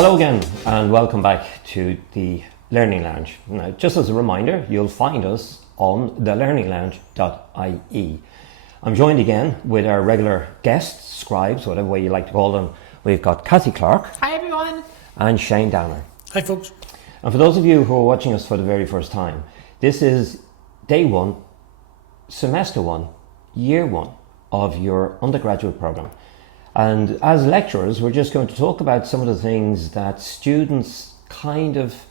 Hello again and welcome back to the Learning Lounge. Now, just as a reminder, you'll find us on thelearninglounge.ie. I'm joined again with our regular guests, scribes, whatever way you like to call them. We've got Kathy Clark. Hi everyone. And Shane Danner. Hi folks. And for those of you who are watching us for the very first time, this is day one, semester one, year one of your undergraduate programme. And as lecturers, we're just going to talk about some of the things that students kind of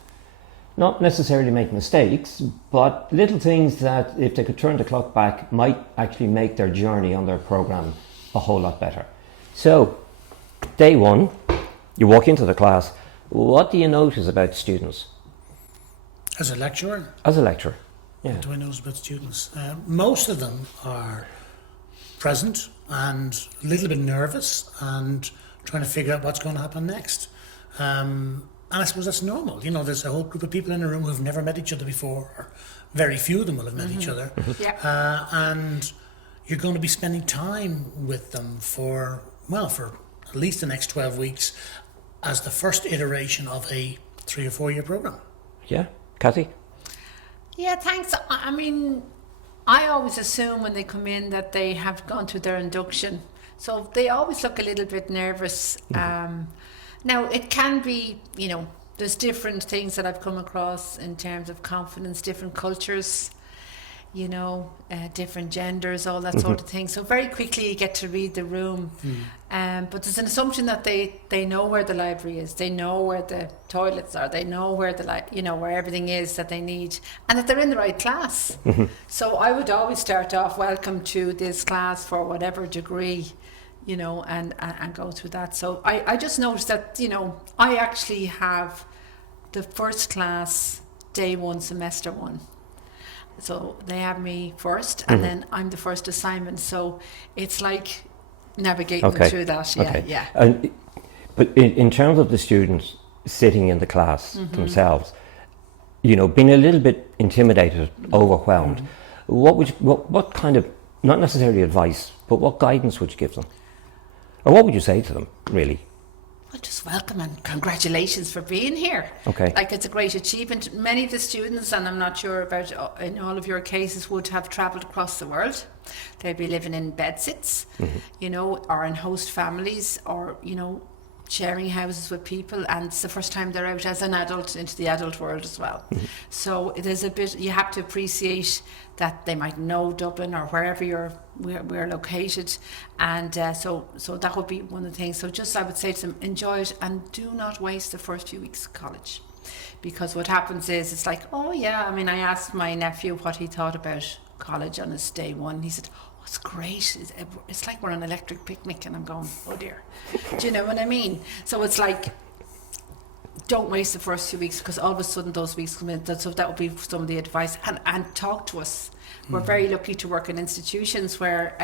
not necessarily make mistakes, but little things that if they could turn the clock back might actually make their journey on their programme a whole lot better. So, day one, you walk into the class. What do you notice about students? As a lecturer? As a lecturer, yeah. What do I notice about students? Most of them are present and a little bit nervous and trying to figure out what's going to happen next. And I suppose that's normal. You know, there's a whole group of people in a room who've never met each other before, or very few of them will have met each other. Yeah. And you're going to be spending time with them for at least the next 12 weeks as the first iteration of a 3 or 4 year program. Yeah, Kathy? Yeah, thanks. I mean, I always assume when they come in that they have gone through their induction. So they always look a little bit nervous. Now, it can be, you know, there's different things that I've come across in terms of confidence, different cultures, you know, different genders, all that sort of thing. So very quickly you get to read the room. But there's an assumption that they know where the library is, they know where the toilets are, they know where where everything is that they need, and that they're in the right class. So I would always start off, welcome to this class for whatever degree, you know, and go through that. So I just noticed that, you know, I actually have the first class day one, semester one. So they have me first, and then I'm the first assignment. So it's like navigating through that. Yeah. But in terms of the students sitting in the class themselves, you know, being a little bit intimidated, overwhelmed, what kind of, not necessarily advice, but what guidance would you give them? Or what would you say to them, really? Well, just welcome and congratulations for being here. Okay. Like, it's a great achievement. Many of the students, and I'm not sure about in all of your cases, would have travelled across the world. They'd be living in bedsits, you know, or in host families, or, you know, sharing houses with people, and it's the first time they're out as an adult into the adult world as well. So there's a bit, you have to appreciate that they might know Dublin or wherever we're located, and so that would be one of the things. So just, I would say to them, enjoy it and do not waste the first few weeks of college, because what happens is, it's like, oh yeah, I mean, I asked my nephew what he thought about college on his day one. He said, oh, it's great, it's like we're on an electric picnic, and I'm going, oh dear. Do you know what I mean? So it's like, don't waste the first few weeks, because all of a sudden those weeks come in. So that would be some of the advice. And talk to us. We're very lucky to work in institutions where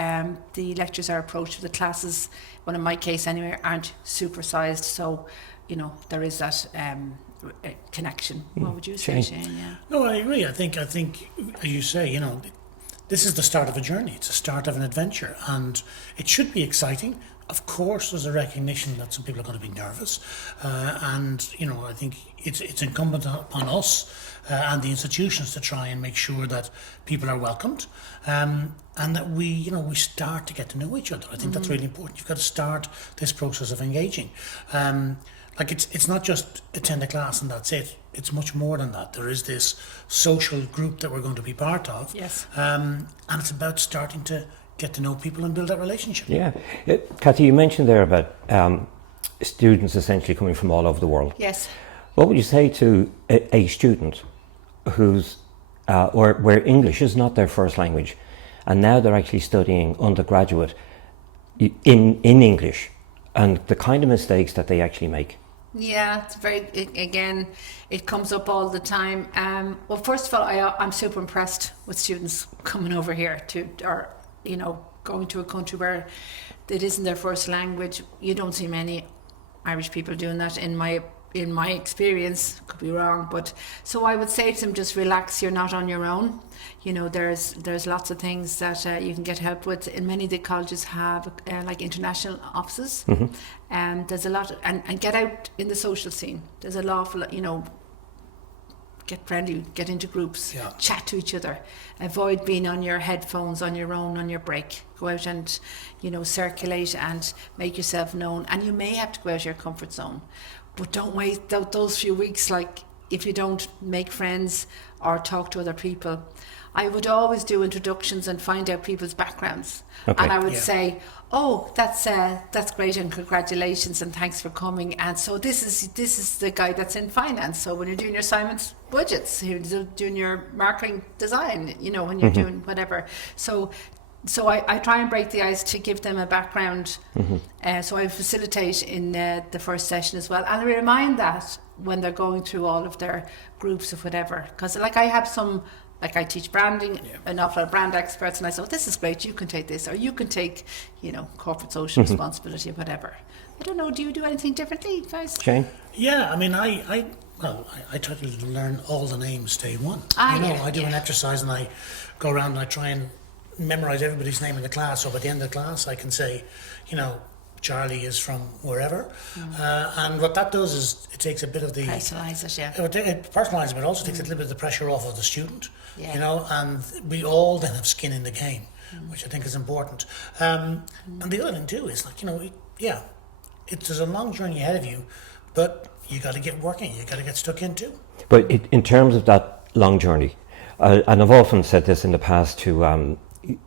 the lectures are approached, the classes, well, in my case anyway, aren't supersized. So, you know, there is that connection. What would you say, Shane? Yeah. No, I agree. I think, as you say, you know, this is the start of a journey. It's the start of an adventure, and it should be exciting. Of course, there's a recognition that some people are going to be nervous, and, you know, I think it's incumbent upon us and the institutions to try and make sure that people are welcomed, and that we start to get to know each other. I think that's really important. You've got to start this process of engaging. Like, it's not just attend a class and that's it. It's much more than that. There is this social group that we're going to be part of. Yes. And it's about starting to get to know people and build that relationship. Yeah. Kathy, you mentioned there about students essentially coming from all over the world. Yes. What would you say to a student who's where English is not their first language, and now they're actually studying undergraduate in English, and the kind of mistakes that they actually make? Yeah, it's again, it comes up all the time. Well, first of all, I'm super impressed with students coming over here or, you know, going to a country where it isn't their first language. You don't see many Irish people doing that, in my in my experience, could be wrong, but so I would say to them, just relax, you're not on your own. You know, there's lots of things that you can get help with. And many of the colleges have like international offices, and there's a lot and get out in the social scene. There's an awful lot, you know, get friendly, get into groups, chat to each other, avoid being on your headphones on your own on your break. Go out and, you know, circulate and make yourself known. And you may have to go out of your comfort zone, but don't wait those few weeks. Like, if you don't make friends or talk to other people, I would always do introductions and find out people's backgrounds. Okay. And I would say, oh, that's great, and congratulations, and thanks for coming. And so this is the guy that's in finance. So when you're doing your assignments, budgets, you're doing your marketing design, you know, when you're doing whatever. So I try and break the ice to give them a background. So I facilitate in the first session as well, and I remind that when they're going through all of their groups of whatever, because like I have some. Like I teach branding, an awful lot of brand experts, and I say, oh, this is great, you can take this, or you can take, you know, corporate social responsibility, whatever. I don't know, do you do anything differently, guys? Shane? Yeah, I mean, I try to learn all the names day one. I do an exercise and I go around and I try and memorize everybody's name in the class, so by the end of the class I can say, you know, Charlie is from wherever, and what that does is it takes a bit of the personalise it, it personalises, but it also takes a little bit of the pressure off of the student, you know, and we all then have skin in the game, which I think is important. And the other thing too is, like, you know, there's a long journey ahead of you, but you got to get working, you got to get stuck into. But in terms of that long journey, and I've often said this in the past to, you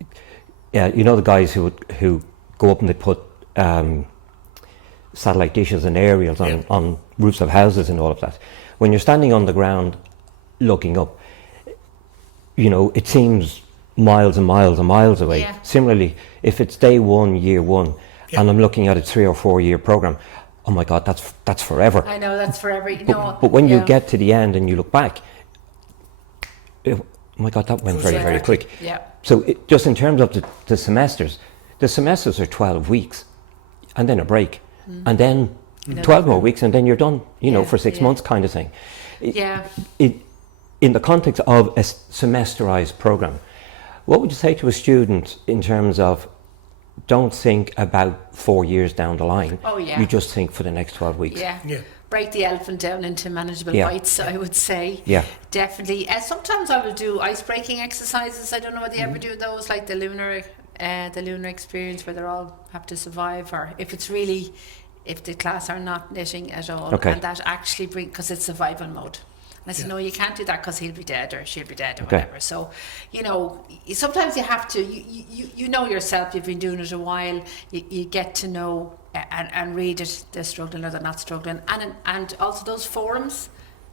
know, the guys who go up and they put satellite dishes and aerials on roofs of houses and all of that. When you're standing on the ground looking up, you know, it seems miles and miles and miles away. Yeah. Similarly, if it's day one, year one, and I'm looking at a 3 or 4 year program, oh my God, that's forever. I know, that's forever. You know, but when you get to the end and you look back, oh my God, that went very, very quick. Yeah. So just in terms of the semesters are 12 weeks. And then a break, and then 12 more weeks, and then you're done, you know, for 6 months kind of thing. In the context of a semesterized program, what would you say to a student in terms of don't think about 4 years down the line? Oh, yeah. You just think for the next 12 weeks. Yeah. Break the elephant down into manageable bites, I would say. Yeah. Definitely. Sometimes I will do ice-breaking exercises. I don't know whether you ever do those, like the lunar experience, where they all have to survive, or if the class are not knitting at all, and that actually because it's survival mode. And I said, no, you can't do that because he'll be dead or she'll be dead or whatever. So, you know, sometimes you have to, you know yourself, you've been doing it a while, you get to know and read it, they're struggling or they're not struggling. And also those forums,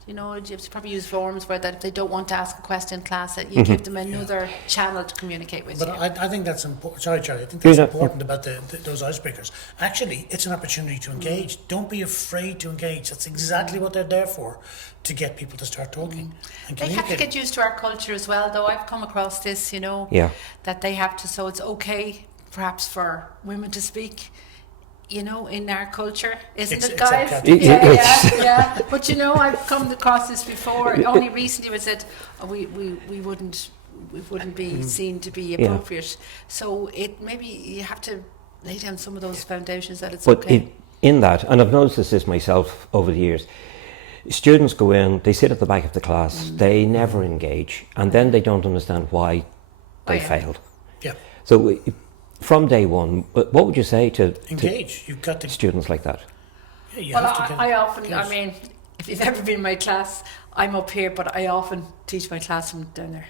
you know, you have to probably use forums where that if they don't want to ask a question in class, that you give them another channel to communicate with. But I think that's important. Sorry, Charlie. I think that's important about those icebreakers. Actually, it's an opportunity to engage. Don't be afraid to engage. That's exactly what they're there for, to get people to start talking. And they have to get used to our culture as well, though. I've come across this, you know, that they have to. So it's okay, perhaps, for women to speak. You know, in our culture, isn't it, guys? Yeah. But you know, I've come across this before. Only recently, we said we wouldn't be seen to be appropriate. So it maybe you have to lay down some of those foundations that it's okay. But in that, and I've noticed this myself over the years, students go in, they sit at the back of the class, they never engage, and then they don't understand why they failed. Yeah. So from day one, what would you say to engage? You've got to students like that. Yeah, I often, I mean, if you've ever been in my class, I'm up here, but I often teach my class from down there.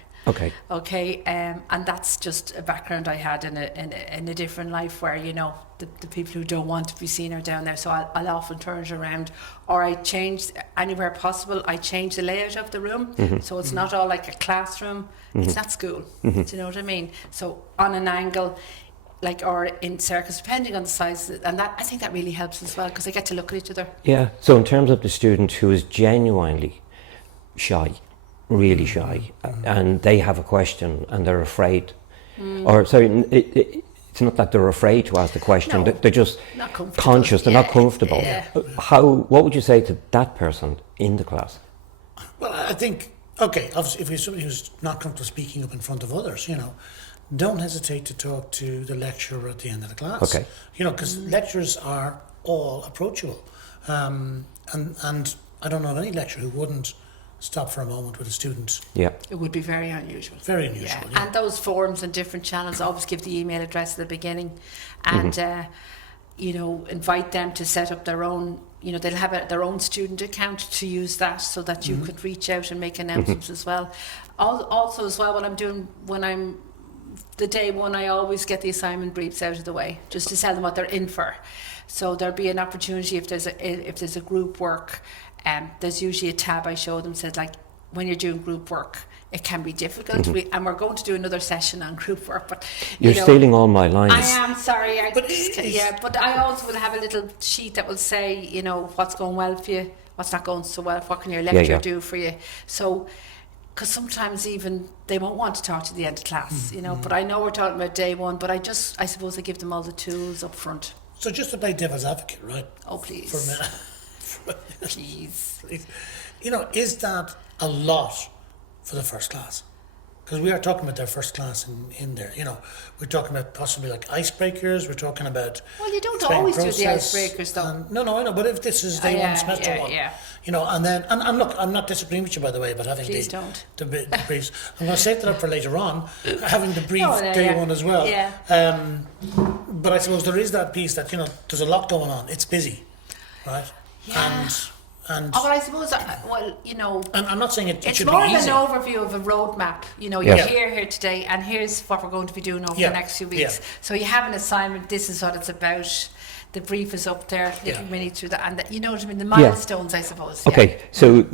Okay, and that's just a background I had in a different life where, you know, the people who don't want to be seen are down there. So I'll often turn it around, or I change anywhere possible. I change the layout of the room, so it's not all like a classroom. It's not school. Do you know what I mean? So on an angle, like, or in circles, depending on the size, and that I think that really helps as well because they get to look at each other. Yeah. So in terms of the student who is genuinely shy, really shy, and they have a question and they're afraid, or sorry, it's not that they're afraid to ask the question. No, They're just not comfortable. conscious. They're not Yeah, comfortable. yeah. What would you say to that person in the class? Well, I think, okay, obviously, if you're somebody who's not comfortable speaking up in front of others, don't hesitate to talk to the lecturer at the end of the class. Okay. Because lecturers are all approachable. And I don't know of any lecturer who wouldn't stop for a moment with a student. Yeah. It would be very unusual. Very unusual, yeah. And those forums and different channels, always give the email address at the beginning, and invite them to set up their own. They'll have their own student account to use that, so that you could reach out and make announcements as well. Also, as well, what I'm doing when I'm the day one, I always get the assignment briefs out of the way, just to tell them what they're in for. So there'll be an opportunity if there's a group work. There's usually a tab I show them, said like, when you're doing group work, it can be difficult. And we're going to do another session on group work, but You're stealing all my lines. I am sorry. But I also will have a little sheet that will say, what's going well for you, what's not going so well, what can your lecturer do for you. So, because sometimes even they won't want to talk to the end of class, But I know we're talking about day one, but I suppose I give them all the tools up front. So just to play devil's advocate, right? Oh, please. For a minute. Please. Is that a lot for the first class? Because we are talking about their first class in there. We're talking about possibly like icebreakers. We're talking about. Well, you don't training always do the process, icebreakers, though. No, I know. But if this is day one, semester one, and then and look, I'm not disagreeing with you, by the way, about having Please the don't. briefs. I'm going to set that up for later on, having the brief Oh, day one as well. Yeah. But I suppose there is that piece that there's a lot going on. It's busy, right? Yeah. And Oh, but I suppose, and I'm not saying it it's should more be of easy. an overview of a roadmap. You're Yeah. here today, and here's what we're going to be doing over Yeah. the next few weeks. Yeah. So you have an assignment. This is what it's about. The brief is up there, little Yeah. mini through that, and you know what I mean. The milestones, I suppose. Yeah. Okay, so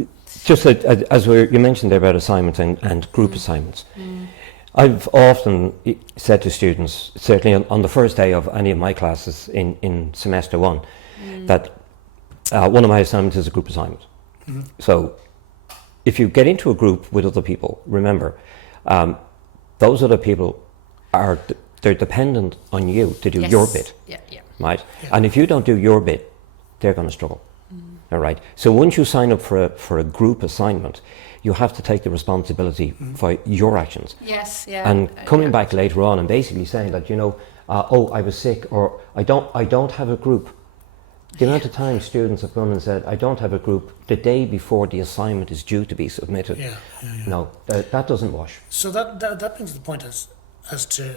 just as you mentioned there about assignments and group assignments, I've often said to students, certainly on the first day of any of my classes in semester one, that one of my assignments is a group assignment. So if you get into a group with other people, remember, those other people they're dependent on you to do Yes. your bit. Yeah. Right? And if you don't do your bit, they're going to struggle. All right? So once you sign up for a group assignment, you have to take the responsibility for your actions. Yes. Yeah. And coming back later on and basically saying that, I was sick, or I don't have a group. The amount of times students have come and said, I don't have a group the day before the assignment is due to be submitted. Yeah. No, that doesn't wash. So that brings the point as to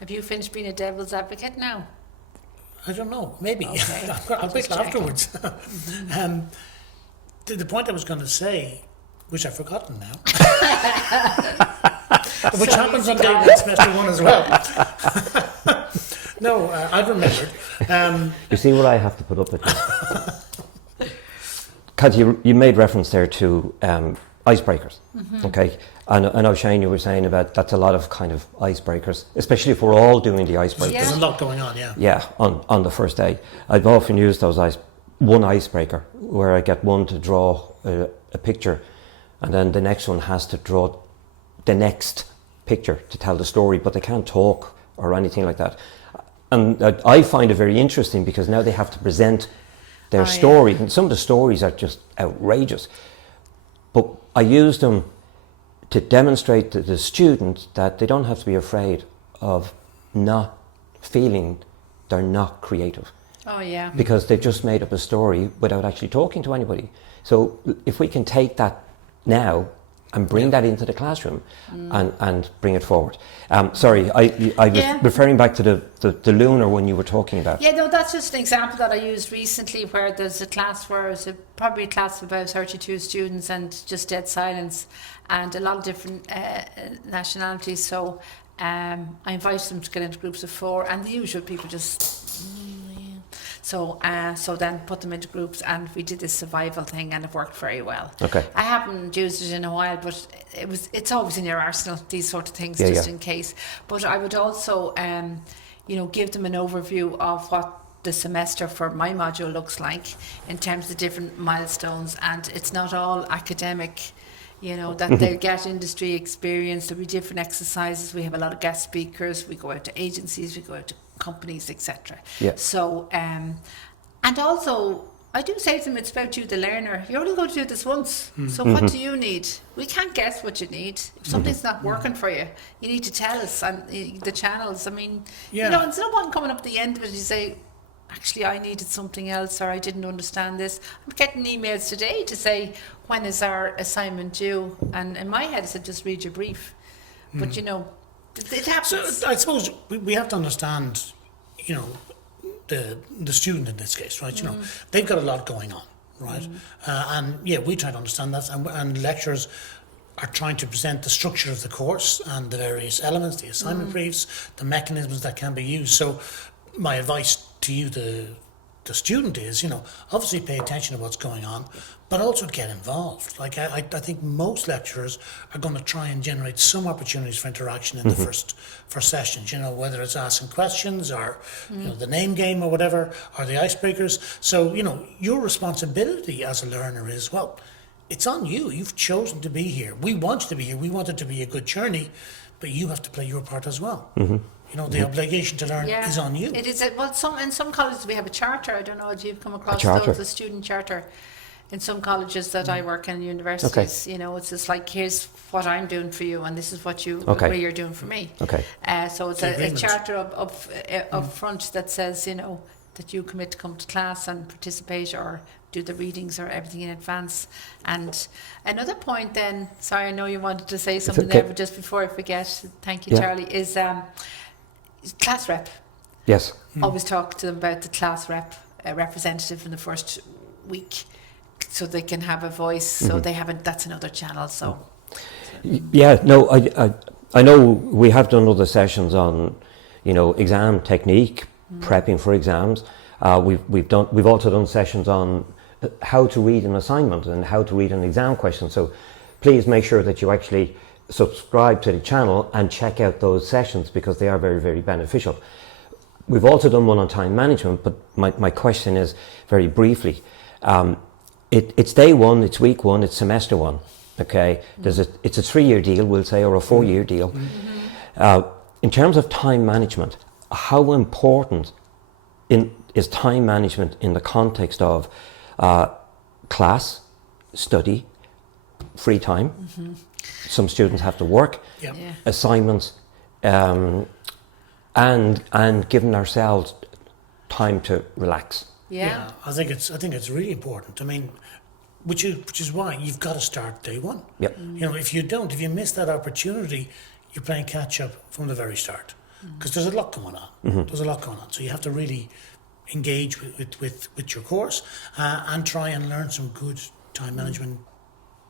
Have you finished being a devil's advocate now? I don't know, maybe. Okay. I'll wait Just checking. afterwards. The point I was going to say, which I've forgotten now, which happens on day one, semester one as well. No, I've remembered. You see what I have to put up with? Because you made reference there to icebreakers, okay? And I know, Shane, you were saying about that's a lot of kind of icebreakers, especially if we're all doing the icebreakers. Yeah. There's a lot going on, yeah. Yeah, on the first day. I've often used one icebreaker where I get one to draw a picture, and then the next one has to draw the next picture to tell the story, but they can't talk or anything like that. And I find it very interesting because now they have to present their story, and some of the stories are just outrageous. But I use them to demonstrate to the student that they don't have to be afraid of not feeling they're not creative. Oh yeah. Because they've just made up a story without actually talking to anybody. So if we can take that now and bring that into the classroom and bring it forward. Sorry, I was referring back to the lunar one you were talking about. Yeah, no, that's just an example that I used recently where there's a class where it's probably a class of about 32 students and just dead silence and a lot of different nationalities. So I invited them to get into groups of 4 and the usual people just... So then put them into groups and we did this survival thing and it worked very well. Okay. I haven't used it in a while, but it's always in your arsenal, these sort of things, in case. But I would also, give them an overview of what the semester for my module looks like in terms of different milestones, and it's not all academic. you know, that they'll get industry experience. There'll be different exercises. We have a lot of guest speakers. We go out to agencies, we go out to companies, etc. Yeah. So, and also, I do say to them, it's about you, the learner. You're only going to do this once. So what do you need? We can't guess what you need. If something's not working for you, you need to tell us, and the channels. I mean, you know, instead of one coming up at the end of it, you say, actually, I needed something else, or I didn't understand this. I'm getting emails today to say, when is our assignment due? And in my head, I said, just read your brief. But, you know, it happens. So I suppose we have to understand, you know, the student in this case, right? You know, they've got a lot going on, right? And yeah, we try to understand that, and lecturers are trying to present the structure of the course and the various elements, the assignment briefs, the mechanisms that can be used. So my advice to you, the student, is, you know, obviously pay attention to what's going on, but also get involved. Like I think most lecturers are going to try and generate some opportunities for interaction in the first sessions, you know, whether it's asking questions or, you know, the name game or whatever, or the icebreakers. So, you know, your responsibility as a learner is, well, it's on you. You've chosen to be here. We want you to be here. We want it to be a good journey, but you have to play your part as well. You know, the obligation to learn is on you. It is. Well, in some colleges we have a charter. I don't know if you've come across charter. those, a student charter. In some colleges that I work in, universities, you know, it's just like, here's what I'm doing for you, and this is what you agree you're doing for me. Okay. So it's a charter up front that says, you know, that you commit to come to class and participate or do the readings or everything in advance. And another point then, sorry, I know you wanted to say something there, but just before I forget, thank you, Charlie, is class rep. Yes. Always talk to them about the class rep representative in the first week, so they can have a voice. So they haven't. That's another channel. So. Yeah. No. I know we have done other sessions on, you know, exam technique, prepping for exams. We've also done sessions on how to read an assignment and how to read an exam question. So please make sure that you actually subscribe to the channel and check out those sessions, because they are very, very beneficial. We've also done one on time management, but my question is, very briefly, it's day one, it's week one, it's semester one, okay? It's a 3-year deal, we'll say, or a 4-year deal. In terms of time management, how important is time management in the context of class, study, free time? Some students have to work, assignments, and giving ourselves time to relax. Yeah, I think it's really important. I mean, which is why you've got to start day one. Yep. You know, if you miss that opportunity, you're playing catch up from the very start, because there's a lot going on. There's a lot going on, so you have to really engage with your course and try and learn some good time management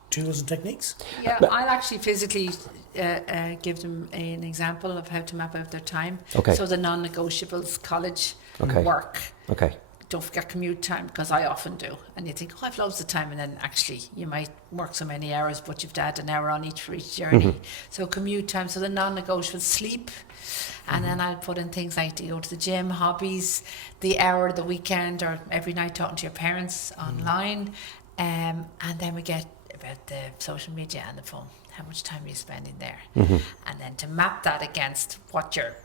tools and techniques. Yeah, I'll actually physically give them an example of how to map out their time. Okay. So the non-negotiables, college, work. Okay. Don't forget commute time, because I often do. And you think, I've loads of time, and then actually you might work so many hours, but you've had an hour on each for each journey. So commute time, so the non-negotiables, sleep. And then I'll put in things like to go to the gym, hobbies, the hour, the weekend, or every night talking to your parents online. And then we get about the social media and the phone. How much time are you spending there? And then to map that against what your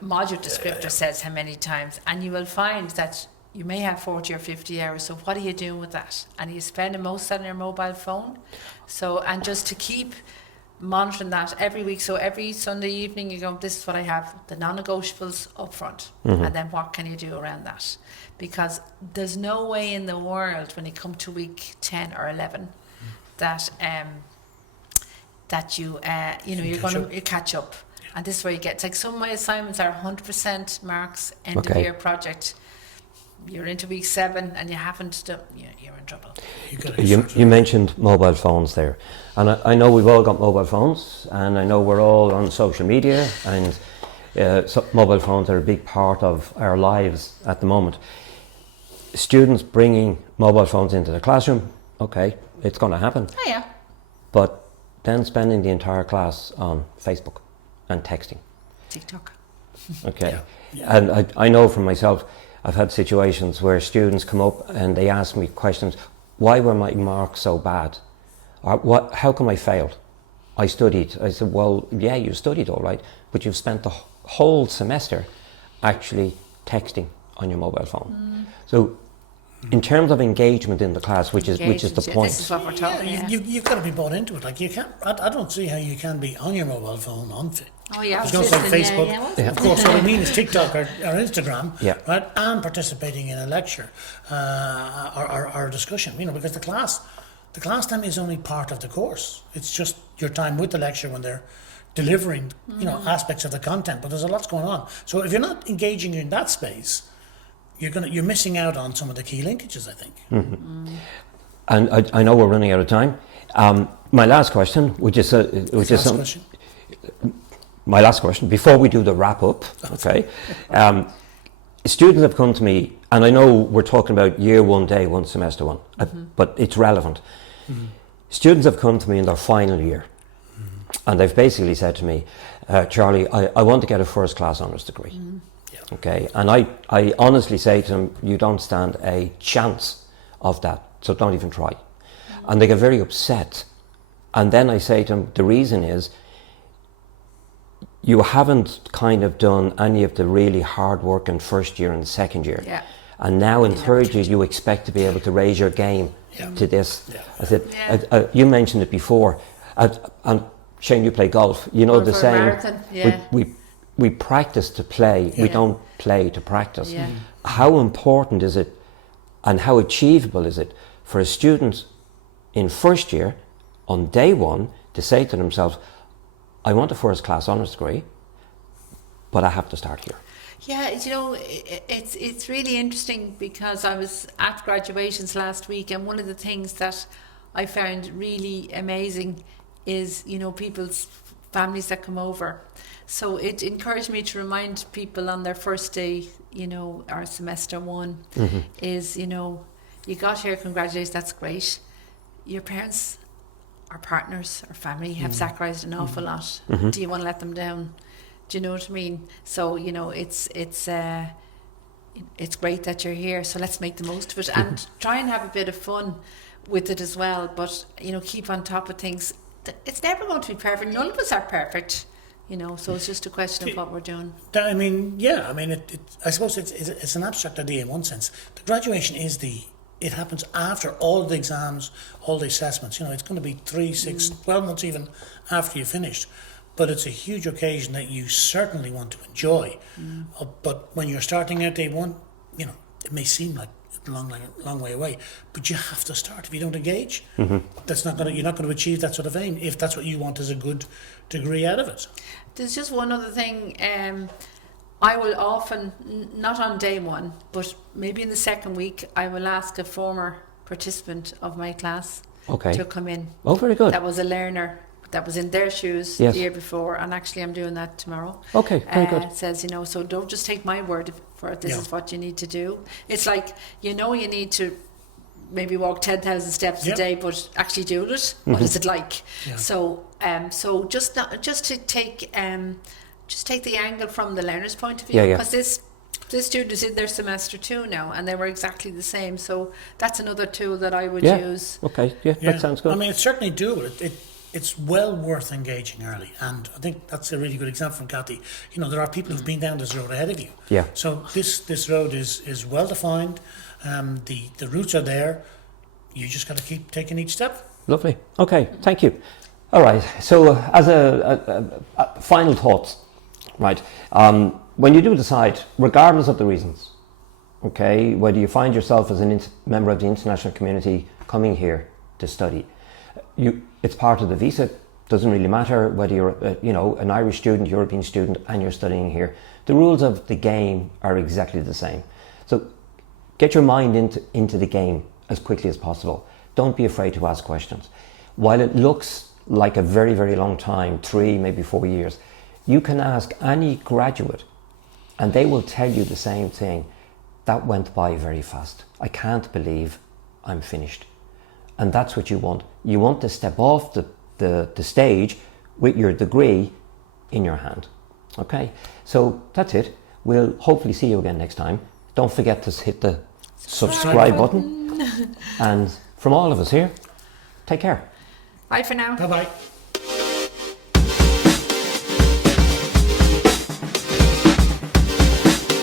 module descriptor says, how many times. And you will find that you may have 40 or 50 hours. So what are you doing with that? And are you spending most of that on your mobile phone? So, and just to keep monitoring that every week. So every Sunday evening you go, this is what I have, the non-negotiables up front. And then what can you do around that? Because there's no way in the world when you come to week 10 or 11 that you you're going to catch up. And this is where you get, it's like some of my assignments are 100% marks, end of year project. You're into week 7 and you haven't done, you're in trouble. You mentioned mobile phones there, and I know we've all got mobile phones, and I know we're all on social media, and so mobile phones are a big part of our lives at the moment. Students bringing mobile phones into the classroom, okay, it's going to happen. Oh yeah. But then spending the entire class on Facebook and texting. TikTok. Okay. And I know from myself, I've had situations where students come up and they ask me questions. Why were my marks so bad? Or how come I failed? I studied. I said, well, yeah, you studied all right, but you've spent the whole semester actually texting on your mobile phone. So in terms of engagement in the class, which is the Engagement, point. This is what we're talking about. You've got to be bought into it. Like you can't. I don't see how you can be on your mobile phone on. Oh yeah, I was going to say listening, Facebook. Of course, what I mean is TikTok or Instagram, Yeah. right? And participating in a lecture or a discussion. Because the class time is only part of the course. It's just your time with the lecture when they're delivering, aspects of the content. But there's a lot going on. So if you're not engaging in that space, you're missing out on some of the key linkages, I think. And I know we're running out of time. My last question, which is my last question before we do the wrap up. Okay, students have come to me, and I know we're talking about year one, day one, semester one, but it's relevant. Students have come to me in their final year, and they've basically said to me, Charlie, I want to get a first class honours degree. Okay, and I honestly say to them, you don't stand a chance of that, so don't even try. And they get very upset. And then I say to them, the reason is you haven't kind of done any of the really hard work in first year and second year. Yeah. And now in third year, you expect to be able to raise your game to this. Yeah. I said, you mentioned it before, and Shane, you play golf. You know Or the for a saying, marathon, yeah. we practice to play, we don't play to practice. Yeah. How important is it and how achievable is it for a student in first year on day one to say to themselves, I want a first class honours degree, but I have to start here? Yeah, it's really interesting because I was at graduations last week, and one of the things that I found really amazing is, people's families that come over. So it encouraged me to remind people on their first day, our semester one, is, you got here, congratulations, that's great. Your parents, our partners, our family have sacrificed an awful lot. Do you want to let them down? Do you know what I mean? So, it's great that you're here, so let's make the most of it and try and have a bit of fun with it as well. But, keep on top of things. It's never going to be perfect. None of us are perfect. So it's just a question of what we're doing. I suppose it's an abstract idea in one sense. The graduation it happens after all the exams, all the assessments. It's going to be 3, 6, 12 months even after you've finished. But it's a huge occasion that you certainly want to enjoy. But when you're starting out day one, it may seem like a long way away, but you have to start. If you don't engage, you're not going to achieve that sort of aim if that's what you want as a good degree out of it. There's just one other thing. I will often, not on day one, but maybe in the second week, I will ask a former participant of my class to come in. Oh, very good. That was a learner that was in their shoes the year before, and actually I'm doing that tomorrow. Okay, very good. It says, so don't just take my word for it. This is what you need to do. It's like, you need to maybe walk 10,000 steps a day, but actually do it. What is it like? Yeah. So just to take the angle from the learner's point of view, because this student is in their semester 2 now, and they were exactly the same. So that's another tool that I would use. Okay, that sounds good. I mean, it's certainly doable. It's well worth engaging early, and I think that's a really good example from Kathy. There are people who've been down this road ahead of you. Yeah. So this road is well defined. The routes are there. You just got to keep taking each step. Lovely. Okay, thank you. All right. So as a final thoughts, right? When you do decide, regardless of the reasons, okay, whether you find yourself as a member of the international community coming here to study, it's part of the visa. Doesn't really matter whether you're an Irish student, European student, and you're studying here. The rules of the game are exactly the same. So get your mind into the game as quickly as possible. Don't be afraid to ask questions. While it looks like a very, very long time, 3, maybe 4 years, you can ask any graduate and they will tell you the same thing. That went by very fast. I can't believe I'm finished. And that's what you want. You want to step off the stage with your degree in your hand. Okay, so that's it. We'll hopefully see you again next time. Don't forget to hit the subscribe button. And from all of us here, take care. Bye for now. Bye bye.